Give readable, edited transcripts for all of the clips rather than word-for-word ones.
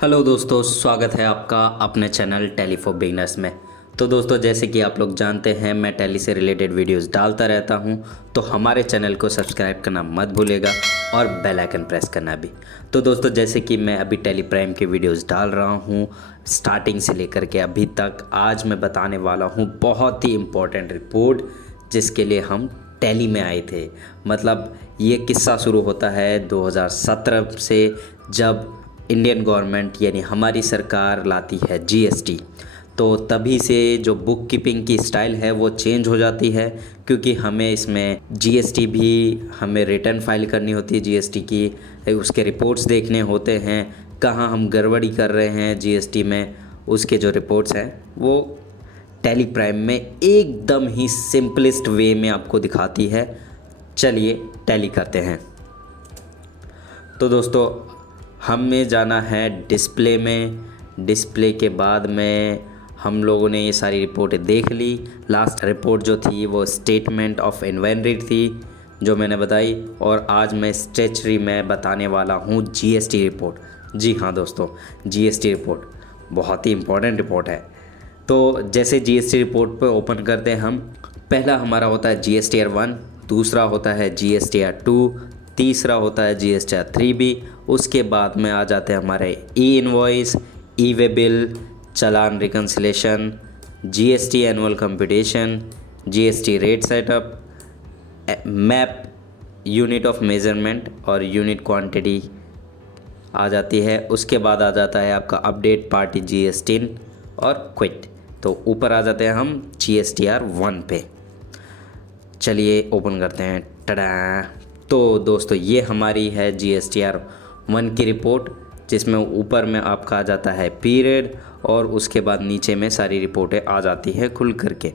Hello दोस्तों, स्वागत है आपका अपने चैनल टैली फॉर बिगनर्स में। तो दोस्तों, जैसे कि आप लोग जानते हैं, मैं टैली से रिलेटेड वीडियोस डालता रहता हूं, तो हमारे चैनल को सब्सक्राइब करना मत भूलिएगा और बेल आइकन प्रेस करना भी। तो दोस्तों, जैसे कि मैं अभी टैली प्राइम के वीडियोस डाल रहा हूं स्टार्टिंग से लेकर के अभी तक, आज मैं बताने वाला हूं बहुत ही इम्पोर्टेंट रिपोर्ट जिसके लिए हम टैली में आए थे। मतलब ये किस्सा शुरू होता है 2017 से, जब इंडियन गवर्नमेंट यानी हमारी सरकार लाती है जीएसटी। तो तभी से जो बुक कीपिंग की स्टाइल है वो चेंज हो जाती है, क्योंकि हमें इसमें जीएसटी भी हमें रिटर्न फाइल करनी होती है जीएसटी की, उसके रिपोर्ट्स देखने होते हैं, कहाँ हम गड़बड़ी कर रहे हैं जीएसटी में, उसके जो रिपोर्ट्स हैं वो टैली प्राइम में एकदम ही सिंपलेस्ट वे में आपको दिखाती है। चलिए टैली करते हैं। तो दोस्तों, हमें जाना है डिस्प्ले में। डिस्प्ले के बाद में हम लोगों ने ये सारी रिपोर्टें देख ली। लास्ट रिपोर्ट जो थी वो स्टेटमेंट ऑफ इन्वेंटरी थी जो मैंने बताई, और आज मैं स्टेचरी में बताने वाला हूँ जीएसटी रिपोर्ट। जी हाँ दोस्तों, जीएसटी रिपोर्ट बहुत ही इम्पोर्टेंट रिपोर्ट है। तो जैसे जीएसटी रिपोर्ट पे ओपन करते हैं हम, पहला हमारा होता है जीएसटीआर 1, दूसरा होता है जीएसटीआर 2, तीसरा होता है जीएसटीआर 3B। उसके बाद में आ जाते हैं हमारे ई invoice, E way bill, challan reconciliation, GST annual computation, GST rate setup, map, unit of measurement और यूनिट क्वांटिटी आ जाती है। उसके बाद आ जाता है आपका अपडेट पार्टी जीएसटी और क्विट। तो ऊपर आ जाते हैं हम जीएसटीआर 1 पे। चलिए ओपन करते हैं। टडा! तो दोस्तों, ये हमारी है जीएसटीआर 1 की रिपोर्ट, जिसमें ऊपर में आपका आ जाता है पीरियड, और उसके बाद नीचे में सारी रिपोर्टें आ जाती हैं खुल करके।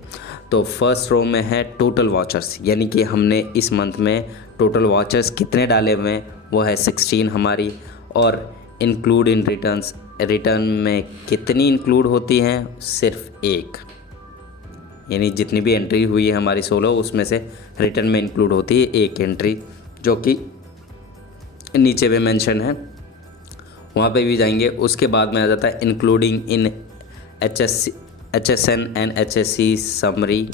तो फर्स्ट रो में है टोटल वॉचर्स, यानी कि हमने इस मंथ में टोटल वॉचर्स कितने डाले हुए हैं, वो है 16 हमारी। और इंक्लूड इन रिटर्न्स, रिटर्न में कितनी इंक्लूड होती हैं, सिर्फ एक, यानी जितनी भी एंट्री हुई है हमारी 16, उसमें से रिटर्न में इंक्लूड होती है एक एंट्री, जो कि नीचे पे मेंशन है, वहाँ पे भी जाएंगे। उसके बाद में आ जाता है including in HSN and HSC summary,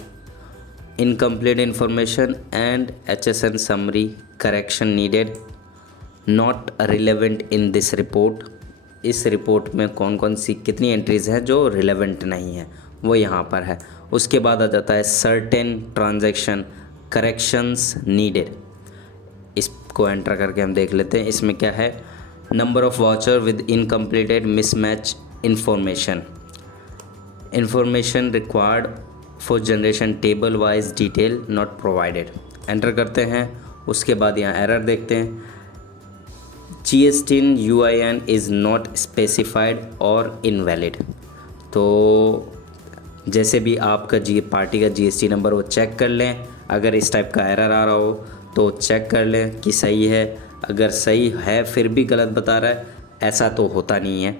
incomplete information and HSN summary correction needed, not relevant in this report. इस रिपोर्ट में कौन कौन सी कितनी एंट्रीज़ हैं जो रिलेवेंट नहीं है, वो यहाँ पर है। उसके बाद आ जाता है सर्टेन ट्रांजैक्शन करेक्शंस नीडेड। इसको एंटर करके हम देख लेते हैं इसमें क्या है। Number of watcher with incompleted mismatch information, information required for generation table wise detail not provided, enter करते हैं। उसके बाद यहाँ एरर देखते हैं, GSTIN UIN is not specified और इनवैलिड। तो जैसे भी आपका पार्टी का GST नंबर वो चेक कर लें, अगर इस टाइप का एरर आ रहा हो तो चेक कर लें कि सही है। अगर सही है फिर भी गलत बता रहा है, ऐसा तो होता नहीं है।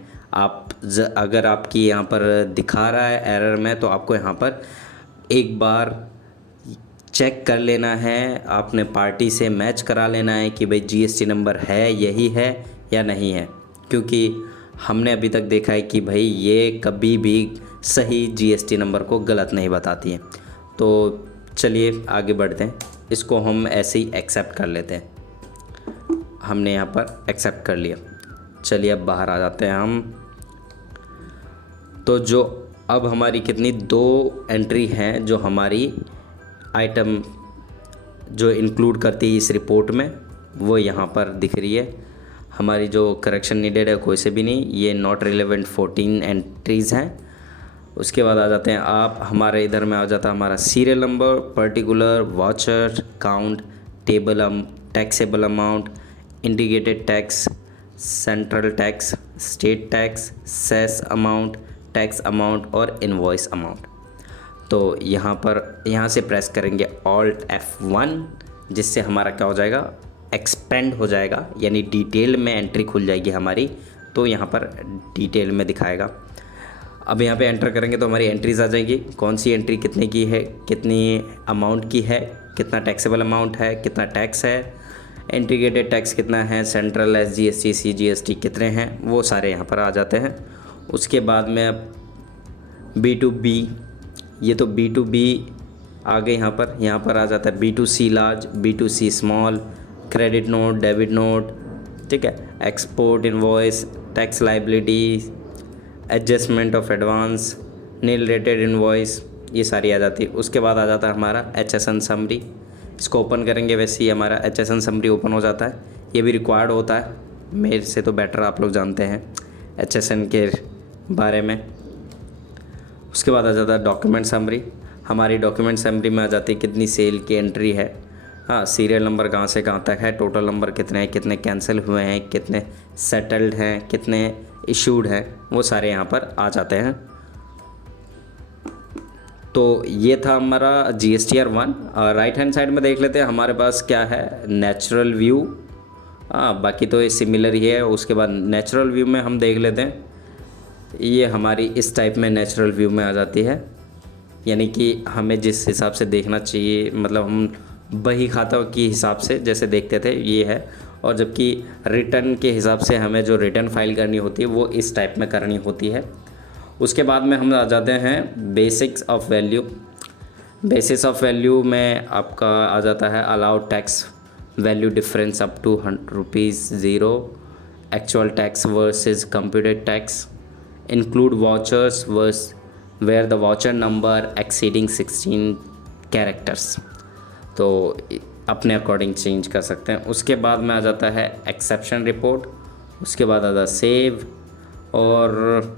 अगर आपकी यहाँ पर दिखा रहा है एरर में, तो आपको यहाँ पर एक बार चेक कर लेना है, आपने पार्टी से मैच करा लेना है कि भाई GST नंबर है यही है या नहीं है, क्योंकि हमने अभी तक देखा है कि भाई ये कभी भी सही GST नंबर को गलत नहीं बताती है। तो चलिए आगे बढ़ते हैं, इसको हम ऐसे ही एक्सेप्ट कर लेते हैं। हमने यहाँ पर एक्सेप्ट कर लिया। चलिए अब बाहर आ जाते हैं हम। तो जो अब हमारी कितनी 2 एंट्री हैं जो हमारी आइटम जो इंक्लूड करती है इस रिपोर्ट में, वो यहाँ पर दिख रही है। हमारी जो करेक्शन नीडेड है कोई से भी नहीं, ये नॉट रिलेवेंट 14 एंट्रीज़ हैं। उसके बाद आ जाते हैं आप, हमारे इधर में आ जाता है हमारा serial number, particular, voucher count, table, taxable amount, indicated tax, central tax, state tax, cess amount, tax amount और इनवॉइस अमाउंट। तो यहाँ से प्रेस करेंगे Alt F1, जिससे हमारा क्या हो जाएगा, एक्सपेंड हो जाएगा, यानी डिटेल में एंट्री खुल जाएगी हमारी। तो यहाँ पर डिटेल में दिखाएगा। अब यहाँ पे एंटर करेंगे तो हमारी एंट्रीज़ आ जाएगी, कौन सी एंट्री कितने की है, कितनी अमाउंट की है, कितना टैक्सेबल अमाउंट है, कितना टैक्स है, इंटीग्रेटेड टैक्स कितना है, सेंट्रल SGST CGST कितने हैं, वो सारे यहाँ पर आ जाते हैं। उसके बाद में अब B2B, ये तो B2B आ गए यहाँ पर आ जाता है B2C large, B2C small, credit note, debit note, ठीक है, export invoice, tax liability, adjustment of advance, nil rated invoice, ये सारी आ जाती है। उसके बाद आ जाता है हमारा HSN समरी। इसको ओपन करेंगे वैसे ही हमारा HSN समरी ओपन हो जाता है। ये भी रिक्वायर्ड होता है, मेरे से तो बेटर आप लोग जानते हैं HSN के बारे में। उसके बाद आ जाता है डॉक्यूमेंट समरी। हमारी डॉक्यूमेंट समरी में आ जाती है कितनी सेल की एंट्री है, हाँ, सीरियल नंबर कहाँ से कहाँ तक है, टोटल नंबर कितने हैं, कितने कैंसिल हुए हैं, कितने सेटल्ड हैं, कितने इशूड हैं, वो सारे यहाँ पर आ जाते हैं। तो ये था हमारा GSTR 1। राइट हैंड साइड में देख लेते हैं हमारे पास क्या है, नेचुरल व्यू। बाकी तो ये सिमिलर ही है। उसके बाद नेचुरल व्यू में हम देख लेते हैं, ये हमारी इस टाइप में नेचुरल व्यू में आ जाती है, यानी कि हमें जिस हिसाब से देखना चाहिए, मतलब हम बही खातों के हिसाब से जैसे देखते थे ये है। और जबकि रिटर्न के हिसाब से हमें जो रिटर्न फाइल करनी होती है वो इस टाइप में करनी होती है। उसके बाद में हम आ जाते हैं basics of value. Basis of value में आपका आ जाता है allowed tax value difference up to ₹0, actual tax versus computed tax, include vouchers वर्स where the voucher number exceeding 16 characters, तो अपने अकॉर्डिंग चेंज कर सकते हैं। उसके बाद में आ जाता है एक्सेप्शन रिपोर्ट। उसके बाद आता है सेव और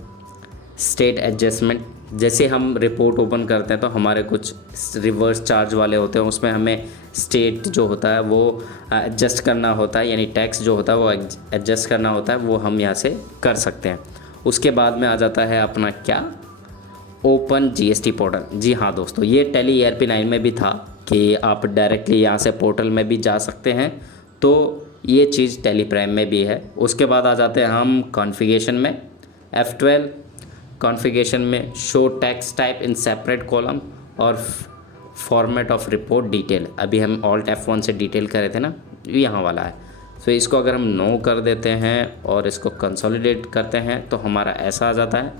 स्टेट एडजस्टमेंट। जैसे हम रिपोर्ट ओपन करते हैं तो हमारे कुछ रिवर्स चार्ज वाले होते हैं, उसमें हमें स्टेट जो होता है वो एडजस्ट करना होता है, यानी टैक्स जो होता है वो एडजस्ट करना होता है, वो हम यहाँ से कर सकते हैं। उसके बाद में आ जाता है अपना क्या, ओपन GST पोर्टल। जी हाँ दोस्तों, ये टैली ERP9 में भी था कि आप डायरेक्टली यहाँ से पोर्टल में भी जा सकते हैं, तो ये चीज़ टैली प्राइम में भी है। उसके बाद आ जाते हैं हम कॉन्फ़िगरेशन में, F12 कॉन्फ़िगरेशन में show tax type in separate column और फॉर्मेट ऑफ रिपोर्ट डिटेल। अभी हम Alt F1 से डिटेल कर रहे थे ना, यहाँ वाला है। तो इसको अगर हम नो कर देते हैं और इसको कंसोलिडेट करते हैं तो हमारा ऐसा आ जाता है,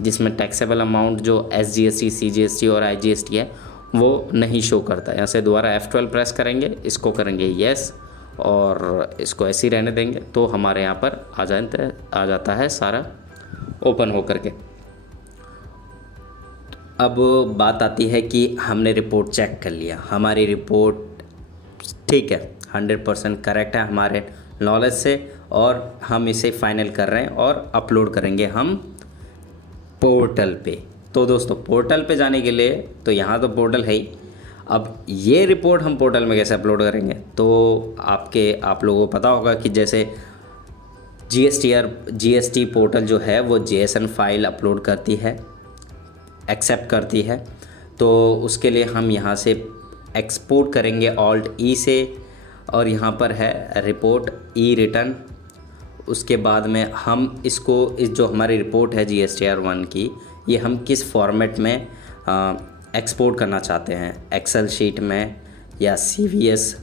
जिसमें टैक्सेबल अमाउंट जो SGST CGST और IGST है वो नहीं शो करता है। यहाँ से दोबारा F12 प्रेस करेंगे, इसको करेंगे येस और इसको ऐसे ही रहने देंगे, तो हमारे यहाँ पर आ जाता है सारा ओपन हो करके। अब बात आती है कि हमने रिपोर्ट चेक कर लिया, हमारी रिपोर्ट ठीक है, 100% करेक्ट है हमारे नॉलेज से, और हम इसे फाइनल कर रहे हैं और अपलोड करेंगे हम पोर्टल पे। तो दोस्तों पोर्टल पे जाने के लिए तो यहाँ तो पोर्टल है ही, अब ये रिपोर्ट हम पोर्टल में कैसे अपलोड करेंगे, तो आप लोगों को पता होगा कि जैसे GST पोर्टल जो है वो JSON फाइल अपलोड करती है, एक्सेप्ट करती है। तो उसके लिए हम यहाँ से एक्सपोर्ट करेंगे Alt E से, और यहाँ पर है रिपोर्ट ई रिटर्न। उसके बाद में हम इसको, इस जो हमारी रिपोर्ट है GSTR 1 की, ये हम किस फॉर्मेट में एक्सपोर्ट करना चाहते हैं, एक्सेल शीट में या CVS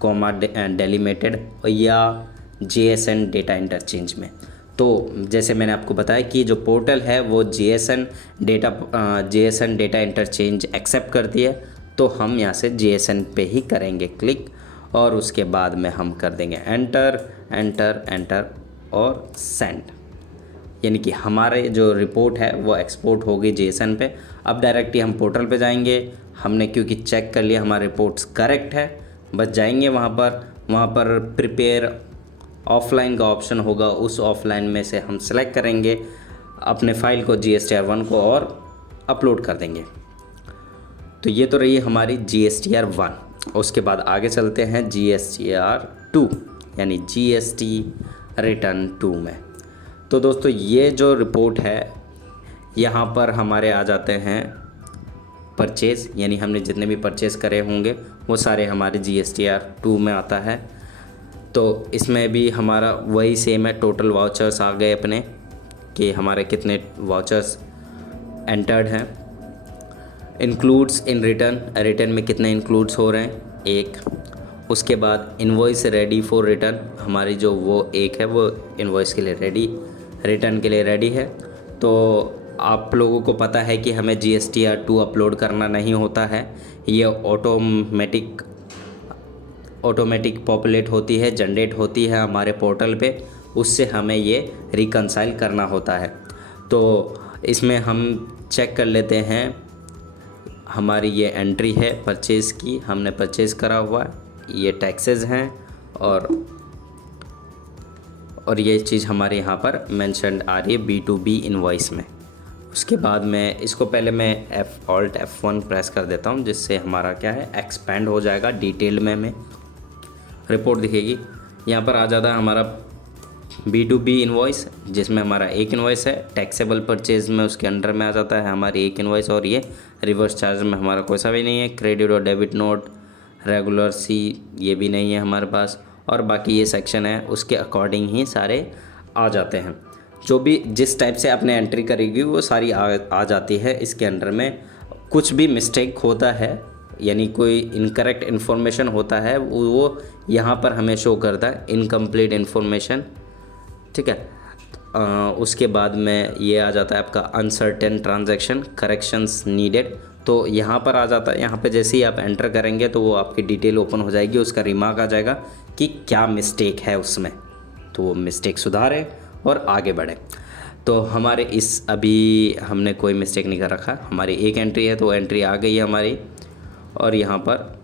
कॉमा डेलिमिटेड या JSN डेटा इंटरचेंज में। तो जैसे मैंने आपको बताया कि जो पोर्टल है वो JSN डेटा इंटरचेंज एक्सेप्ट करती है, तो हम यहाँ से JSN पे ही करेंगे क्लिक, और उसके बाद में हम कर देंगे एंटर एंटर एंटर और सेंड, यानी कि हमारे जो रिपोर्ट है वो एक्सपोर्ट होगी JSN पे। अब डायरेक्टली हम पोर्टल पे जाएंगे, हमने क्योंकि चेक कर लिया हमारे रिपोर्ट्स करेक्ट है, बस जाएंगे वहाँ पर प्रिपेयर ऑफलाइन का ऑप्शन होगा, उस ऑफलाइन में से हम सेलेक्ट करेंगे अपने फाइल को GSTR 1 को और अपलोड कर देंगे। तो ये तो रही हमारी GSTR 1। उसके बाद आगे चलते हैं GSTR 2 यानी GST रिटर्न 2 में। तो दोस्तों ये जो रिपोर्ट है यहाँ पर हमारे आ जाते हैं परचेज़, यानी हमने जितने भी परचेज़ करे होंगे वो सारे हमारे GSTR 2 में आता है। तो इसमें भी हमारा वही सेम है, टोटल वाउचर्स आ गए अपने कि हमारे कितने वाउचर्स एंटर्ड हैं। इंक्लूड्स इन रिटर्न में कितने इंक्लूड्स हो रहे हैं, 1। उसके बाद इनवॉइस रेडी फॉर रिटर्न, हमारी जो वो एक है वो इनवॉइस के लिए रेडी, रिटर्न के लिए रेडी है। तो आप लोगों को पता है कि हमें GSTR2 अपलोड करना नहीं होता है, ये ऑटोमेटिक पॉपुलेट होती है, जनरेट होती है हमारे पोर्टल पे, उससे हमें ये रिकंसाइल करना होता है। तो इसमें हम चेक कर लेते हैं, हमारी ये एंट्री है परचेज़ की, हमने परचेज़ करा हुआ, ये टैक्सेस हैं और ये चीज़ हमारे यहाँ पर मेंशन आ रही है B2B इनवॉइस में। उसके बाद मैं इसको पहले मैं Alt F1 प्रेस कर देता हूँ, जिससे हमारा क्या है एक्सपेंड हो जाएगा, डिटेल में हमें रिपोर्ट दिखेगी। यहाँ पर आ जाता है हमारा B2B इनवॉइस, जिसमें हमारा एक इनवॉइस है, टैक्सेबल परचेज़ में उसके अंडर में आ जाता है हमारी एक इनवॉइस, और ये रिवर्स चार्ज में हमारा कोई सा भी नहीं है, क्रेडिट और डेबिट नोट, रेगुलर सी ये भी नहीं है हमारे पास, और बाकी ये सेक्शन है उसके अकॉर्डिंग ही सारे आ जाते हैं। जो भी जिस टाइप से आपने एंट्री करेगी वो सारी आ जाती है इसके अंडर में। कुछ भी मिस्टेक होता है यानी कोई इनकरेक्ट इन्फॉर्मेशन होता है वो यहाँ पर हमें शो करता है, इनकम्प्लीट इन्फॉर्मेशन, ठीक है। उसके बाद में ये आ जाता है आपका अनसर्टेन ट्रांजैक्शन, करेक्शंस नीडेड, तो यहाँ पर आ जाता है। यहाँ पे जैसे ही आप एंटर करेंगे तो वो आपकी डिटेल ओपन हो जाएगी, उसका रिमार्क आ जाएगा कि क्या मिस्टेक है उसमें, तो वो मिस्टेक सुधारें और आगे बढ़ें। तो हमारे इस अभी हमने कोई मिस्टेक नहीं कर रखा, हमारी एक एंट्री है तो एंट्री आ गई है हमारी, और यहाँ पर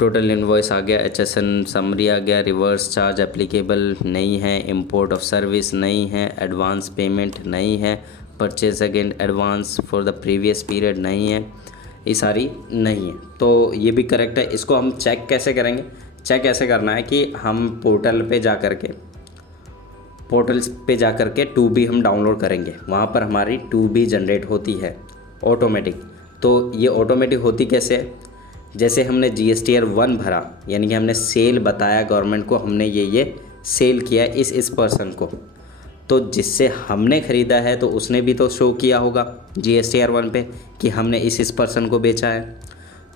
टोटल इनवॉइस आ गया, HSN समरी आ गया, रिवर्स चार्ज एप्लीकेबल नहीं है, इंपोर्ट ऑफ सर्विस नहीं है, एडवांस पेमेंट नहीं है, purchase against advance for the previous period नहीं है, ये सारी नहीं है। तो ये भी करेक्ट है। इसको हम चेक कैसे करेंगे? चेक ऐसे करना है कि हम पोर्टल पे जा कर के 2B हम डाउनलोड करेंगे, वहाँ पर हमारी 2B जनरेट होती है ऑटोमेटिक। तो ये ऑटोमेटिक होती कैसे है? जैसे हमने GSTR1 भरा, यानी कि हमने सेल बताया गवर्नमेंट को, हमने ये सेल किया इस पर्सन को, तो जिससे हमने ख़रीदा है तो उसने भी तो शो किया होगा GSTR1 पे कि हमने इस पर्सन को बेचा है,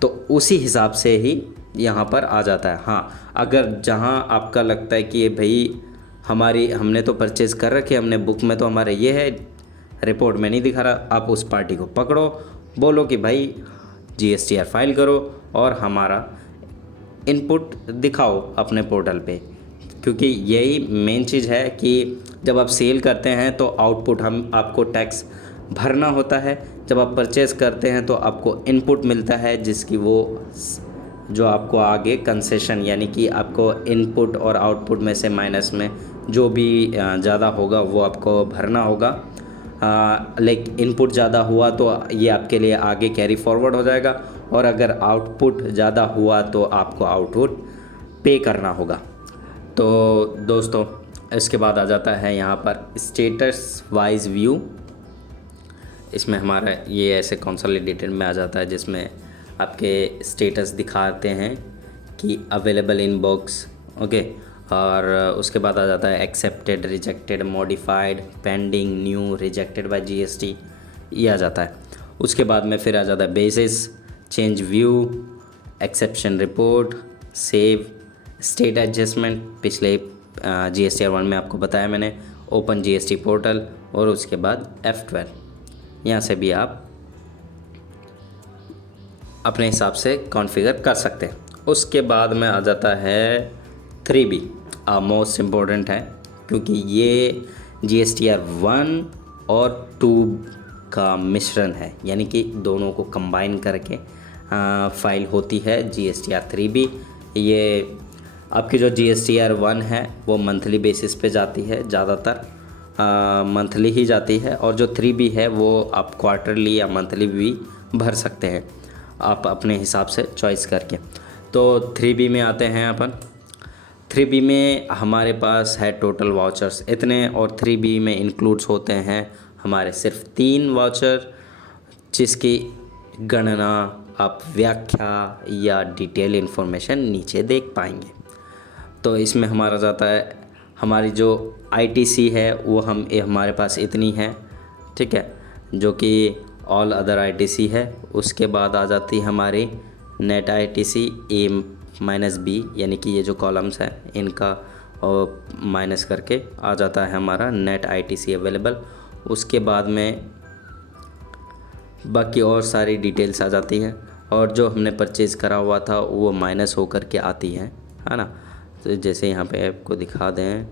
तो उसी हिसाब से ही यहाँ पर आ जाता है। हाँ, अगर जहाँ आपका लगता है कि ये भाई हमने तो परचेज़ कर रखी है, हमने बुक में तो हमारे ये है, रिपोर्ट में नहीं दिखा रहा, आप उस पार्टी को पकड़ो, बोलो कि भाई GSTR फाइल करो और हमारा इनपुट दिखाओ अपने पोर्टल पे, क्योंकि यही मेन चीज़ है कि जब आप सेल करते हैं तो आउटपुट आपको टैक्स भरना होता है, जब आप परचेस करते हैं तो आपको इनपुट मिलता है, जिसकी वो जो आपको आगे कंसेशन यानी कि आपको इनपुट और आउटपुट में से माइनस में जो भी ज़्यादा होगा वो आपको भरना होगा। लाइक इनपुट ज़्यादा हुआ तो ये आपके लिए आगे कैरी फॉरवर्ड हो जाएगा, और अगर आउटपुट ज़्यादा हुआ तो आपको आउटपुट पे करना होगा। तो दोस्तों इसके बाद आ जाता है यहाँ पर स्टेटस वाइज व्यू। इसमें हमारा ये ऐसे कंसोलिडेटेड में आ जाता है, जिसमें आपके स्टेटस दिखाते हैं कि अवेलेबल इन बॉक्स, ओके। और उसके बाद आ जाता है accepted, rejected, modified, pending, new, rejected by GST, ये आ जाता है। उसके बाद में फिर आ जाता है basis, change view, exception report, save, state adjustment, पिछले GSTR1 में आपको बताया मैंने, ओपन GST पोर्टल, और उसके बाद F12, यहाँ से भी आप अपने हिसाब से कॉन्फ़िगर कर सकते हैं। उसके बाद में आ जाता है 3B, मोस्ट इम्पोर्टेंट है, क्योंकि ये GSTR1 और 2 का मिश्रण है, यानी कि दोनों को कंबाइन करके फाइल होती है GSTR3B। ये आपकी जो GSTR1 है वो मंथली बेसिस पे जाती है, ज़्यादातर मंथली ही जाती है, और जो 3B है वो आप क्वार्टरली या मंथली भी भर सकते हैं, आप अपने हिसाब से चॉइस करके। तो 3B में आते हैं अपन। 3B में हमारे पास है टोटल वाउचर्स इतने, और 3B में इंक्लूड्स होते हैं हमारे सिर्फ 3 वाउचर, जिसकी गणना आप व्याख्या या डिटेल इन्फॉर्मेशन नीचे देख पाएंगे। तो इसमें हमारा जाता है, हमारी जो ITC है वो हमारे पास इतनी है, ठीक है, जो कि ऑल अदर ITC है। उसके बाद आ जाती है हमारी नेट ITC, माइनस बी, यानी कि ये जो कॉलम्स हैं इनका और माइनस करके आ जाता है हमारा नेट आईटीसी अवेलेबल। उसके बाद में बाकी और सारी डिटेल्स आ जाती है और जो हमने परचेज़ करा हुआ था वो माइनस होकर के आती है ना। तो जैसे यहाँ पे आपको दिखा दें,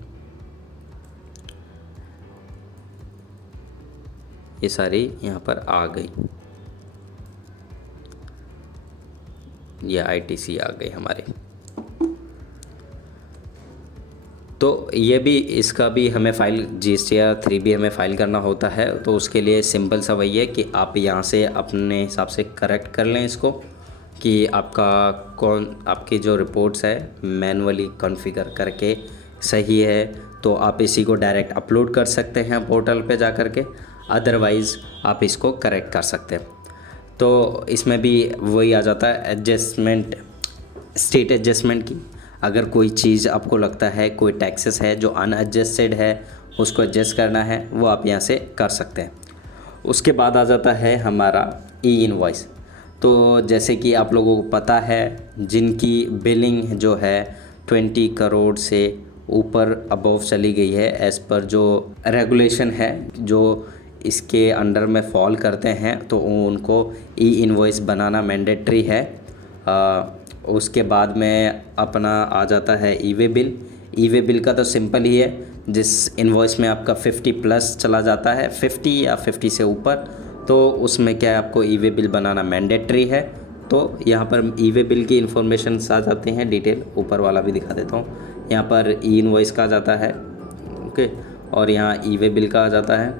ये सारी यहाँ पर आ गई, ये आईटीसी आ गई हमारी। तो ये भी, इसका भी हमें फ़ाइल GSTR 3 भी हमें फ़ाइल करना होता है। तो उसके लिए सिंपल सा वही है कि आप यहाँ से अपने हिसाब से करेक्ट कर लें इसको, कि आपकी जो रिपोर्ट्स है मैनुअली कॉन्फ़िगर करके सही है तो आप इसी को डायरेक्ट अपलोड कर सकते हैं पोर्टल पे जा कर के, अदरवाइज़ आप इसको करेक्ट कर सकते हैं। तो इसमें भी वही आ जाता है एडजस्टमेंट, स्टेट एडजस्टमेंट की। अगर कोई चीज़ आपको लगता है कोई टैक्सेस है जो अनएडजस्टेड है उसको एडजस्ट करना है, वो आप यहाँ से कर सकते हैं। उसके बाद आ जाता है हमारा ई इनवॉइस। तो जैसे कि आप लोगों को पता है, जिनकी बिलिंग जो है 20 करोड़ से ऊपर अबव चली गई है एज़ पर जो रेगुलेशन है, जो इसके अंडर में फॉल करते हैं, तो उनको ई इनवॉइस बनाना मैंडेटरी है। उसके बाद में अपना आ जाता है ई वे बिल। ई वे बिल का तो सिंपल ही है, जिस इनवॉइस में आपका 50 प्लस चला जाता है, 50 या 50 से ऊपर, तो उसमें क्या है आपको ई वे बिल बनाना मैंडेटरी है। तो यहाँ पर ई वे बिल की इन्फॉर्मेशन आ जाती हैं, डिटेल ऊपर वाला भी दिखा देता हूँ। यहाँ पर ई इनवॉइस का आ जाता है, ओके, और यहाँ ई वे बिल का आ जाता है,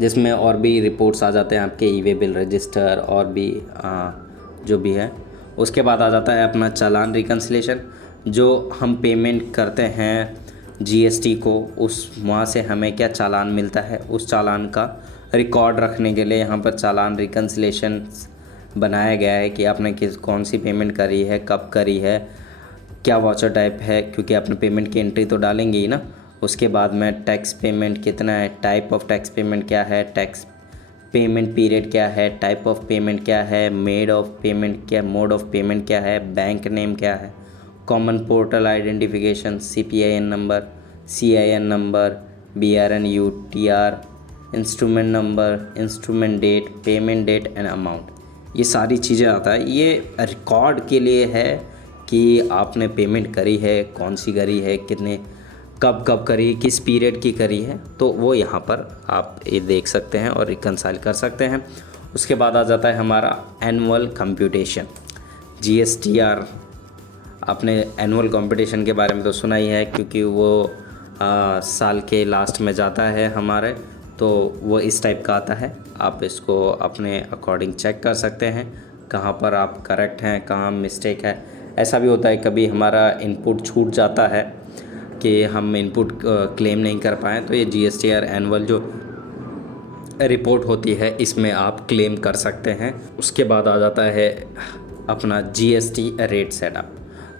जिसमें और भी रिपोर्ट्स आ जाते हैं आपके ई वे बिल रजिस्टर और भी जो भी है। उसके बाद आ जाता है अपना चालान रिकन्सिलेशन। जो हम पेमेंट करते हैं GST को, उस वहाँ से हमें क्या चालान मिलता है, उस चालान का रिकॉर्ड रखने के लिए यहाँ पर चालान रिकन्सिलेशन बनाया गया है कि आपने कौन सी पेमेंट करी है, कब करी है, क्या वाउचर टाइप है, क्योंकि आपने पेमेंट की एंट्री तो डालेंगे ही ना। उसके बाद में टैक्स पेमेंट कितना है, टाइप ऑफ टैक्स पेमेंट क्या है, टैक्स पेमेंट पीरियड क्या है, टाइप ऑफ पेमेंट क्या है, मेड ऑफ पेमेंट क्या, मोड ऑफ पेमेंट क्या है, बैंक नेम क्या है, common portal identification, CPIN number, CIN number, BRN UTR, instrument number, instrument date, payment date and amount, ये सारी चीज़ें आता है। ये रिकॉर्ड के लिए है कि आपने पेमेंट करी है, कौन सी करी है, कितने कब करी, किस पीरियड की करी है, तो वो यहाँ पर आप ये देख सकते हैं और रिकंसाइल कर सकते हैं। उसके बाद आ जाता है हमारा एनुअल कंप्यूटेशन, GSTR। आपने एनुअल कंप्यूटेशन के बारे में तो सुना ही है, क्योंकि वो साल के लास्ट में जाता है हमारे, तो वो इस टाइप का आता है। आप इसको अपने अकॉर्डिंग चेक कर सकते हैं कहाँ पर आप करेक्ट हैं, कहाँ मिस्टेक है। ऐसा भी होता है कभी हमारा इनपुट छूट जाता है कि हम इनपुट क्लेम नहीं कर पाएँ, तो ये GSTR एनुअल जो रिपोर्ट होती है इसमें आप क्लेम कर सकते हैं। उसके बाद आ जाता है अपना GST रेट सेटअप।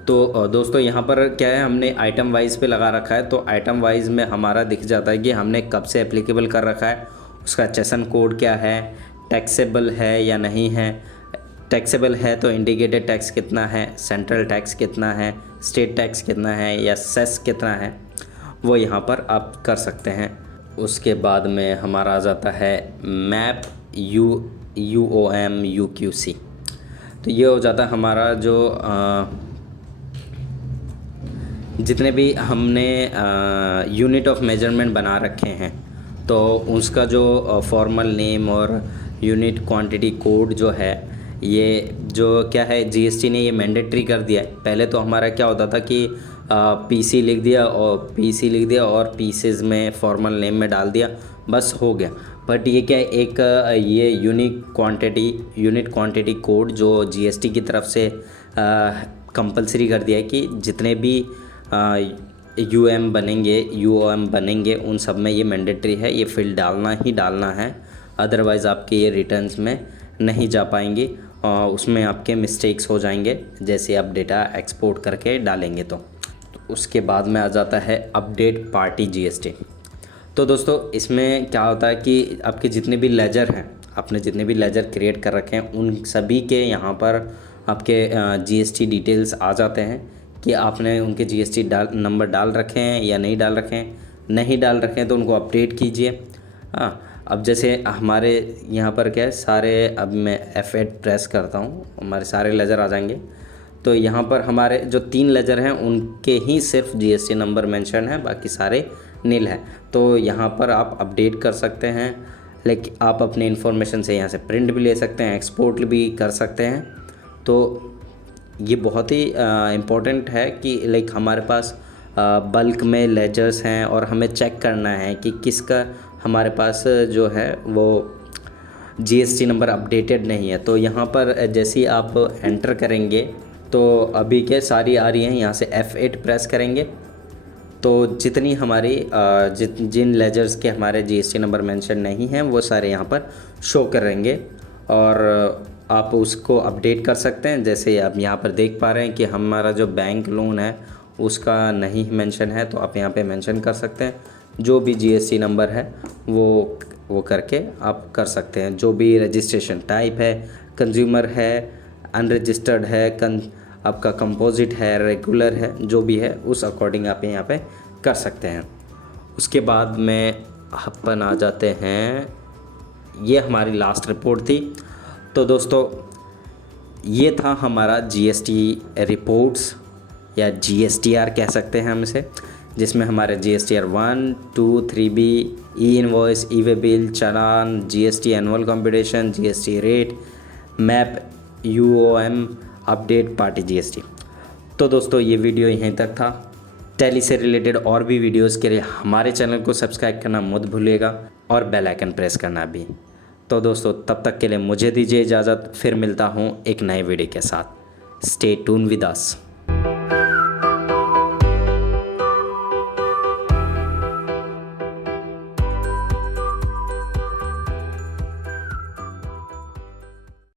तो दोस्तों यहाँ पर क्या है, हमने आइटम वाइज पे लगा रखा है, तो आइटम वाइज में हमारा दिख जाता है कि हमने कब से एप्लीकेबल कर रखा है, उसका सेशन कोड क्या है, टैक्सेबल है या नहीं है। टैक्सेबल है तो इंडिकेटेड टैक्स कितना है, सेंट्रल टैक्स कितना है, स्टेट टैक्स कितना है या सेस कितना है, वो यहाँ पर आप कर सकते हैं। उसके बाद में हमारा आ जाता है मैप UOM UQC। तो ये हो जाता है हमारा जो जितने भी हमने यूनिट ऑफ मेजरमेंट बना रखे हैं, तो उसका जो फॉर्मल नेम और यूनिट क्वांटिटी कोड जो है, ये जो क्या है GST ने ये मैंडेटरी कर दिया है। पहले तो हमारा क्या होता था कि PC लिख दिया और पीसेस में फॉर्मल नेम में डाल दिया, बस हो गया। बट ये क्या है, एक ये यूनिट क्वांटिटी कोड जो GST की तरफ से कंपलसरी कर दिया है कि जितने भी UOM बनेंगे उन सब में ये मैंडेटरी है, ये फील्ड डालना ही डालना है, अदरवाइज़ आपके ये रिटर्न्स में नहीं जा पाएंगे और उसमें आपके मिस्टेक्स हो जाएंगे जैसे आप डेटा एक्सपोर्ट करके डालेंगे। तो उसके बाद में आ जाता है अपडेट पार्टी GST। तो दोस्तों इसमें क्या होता है कि आपके जितने भी लेजर हैं, आपने जितने भी लेजर क्रिएट कर रखे हैं, उन सभी के यहाँ पर आपके जीएसटी डिटेल्स आ जाते हैं कि आपने उनके जीएसटी नंबर डाल रखे हैं या नहीं डाल रखे हैं। नहीं डाल रखे हैं तो उनको अपडेट कीजिए। हाँ, अब जैसे हमारे यहाँ पर क्या है सारे, अब मैं F8 प्रेस करता हूँ, हमारे सारे लेजर आ जाएंगे। तो यहाँ पर हमारे जो 3 लेजर हैं उनके ही सिर्फ जीएसटी नंबर मेंशन है, बाकी सारे नील है। तो यहाँ पर आप अपडेट कर सकते हैं, लेकिन आप अपनी इन्फॉर्मेशन से यहाँ से प्रिंट भी ले सकते हैं, एक्सपोर्ट भी कर सकते हैं। तो ये बहुत ही इम्पोर्टेंट है कि लाइक हमारे पास बल्क में लेजर्स हैं और हमें चेक करना है कि किसका हमारे पास जो है वो जीएसटी नंबर अपडेटेड नहीं है। तो यहाँ पर जैसे ही आप एंटर करेंगे तो अभी के सारी आ रही हैं, यहाँ से F8 प्रेस करेंगे तो जितनी हमारी जिन लेजर्स के हमारे जीएसटी नंबर मेंशन नहीं हैं वो सारे यहाँ पर शो करेंगे और आप उसको अपडेट कर सकते हैं। जैसे आप यहाँ पर देख पा रहे हैं कि हमारा जो बैंक लोन है उसका नहीं मेंशन है, तो आप यहाँ पे मेंशन कर सकते हैं। जो भी जीएसटी नंबर है वो करके आप कर सकते हैं। जो भी रजिस्ट्रेशन टाइप है, कंज्यूमर है, अनरजिस्टर्ड है, आपका कंपोजिट है, रेगुलर है, जो भी है उस अकॉर्डिंग आप यहाँ पे कर सकते हैं। उसके बाद में अपन आ जाते हैं, ये हमारी लास्ट रिपोर्ट थी। तो दोस्तों ये था हमारा जीएसटी रिपोर्ट्स या जीएसटीआर कह सकते हैं हम इसे, जिसमें हमारे GSTR 1, 2, 3B, E invoice, E way bill, चालान, GST annual computation, GST rate, map, UOM, update, party GST. तो दोस्तों ये वीडियो यहीं तक था। टैली से रिलेटेड और भी वीडियोस के लिए हमारे चैनल को सब्सक्राइब करना मत भूलिएगा और बेल आइकन प्रेस करना भी। तो दोस्तों तब तक के लिए मुझे दीजिए इजाज़त, फिर मिलता हूँ एक नए वीडियो के साथ। Stay tune with us.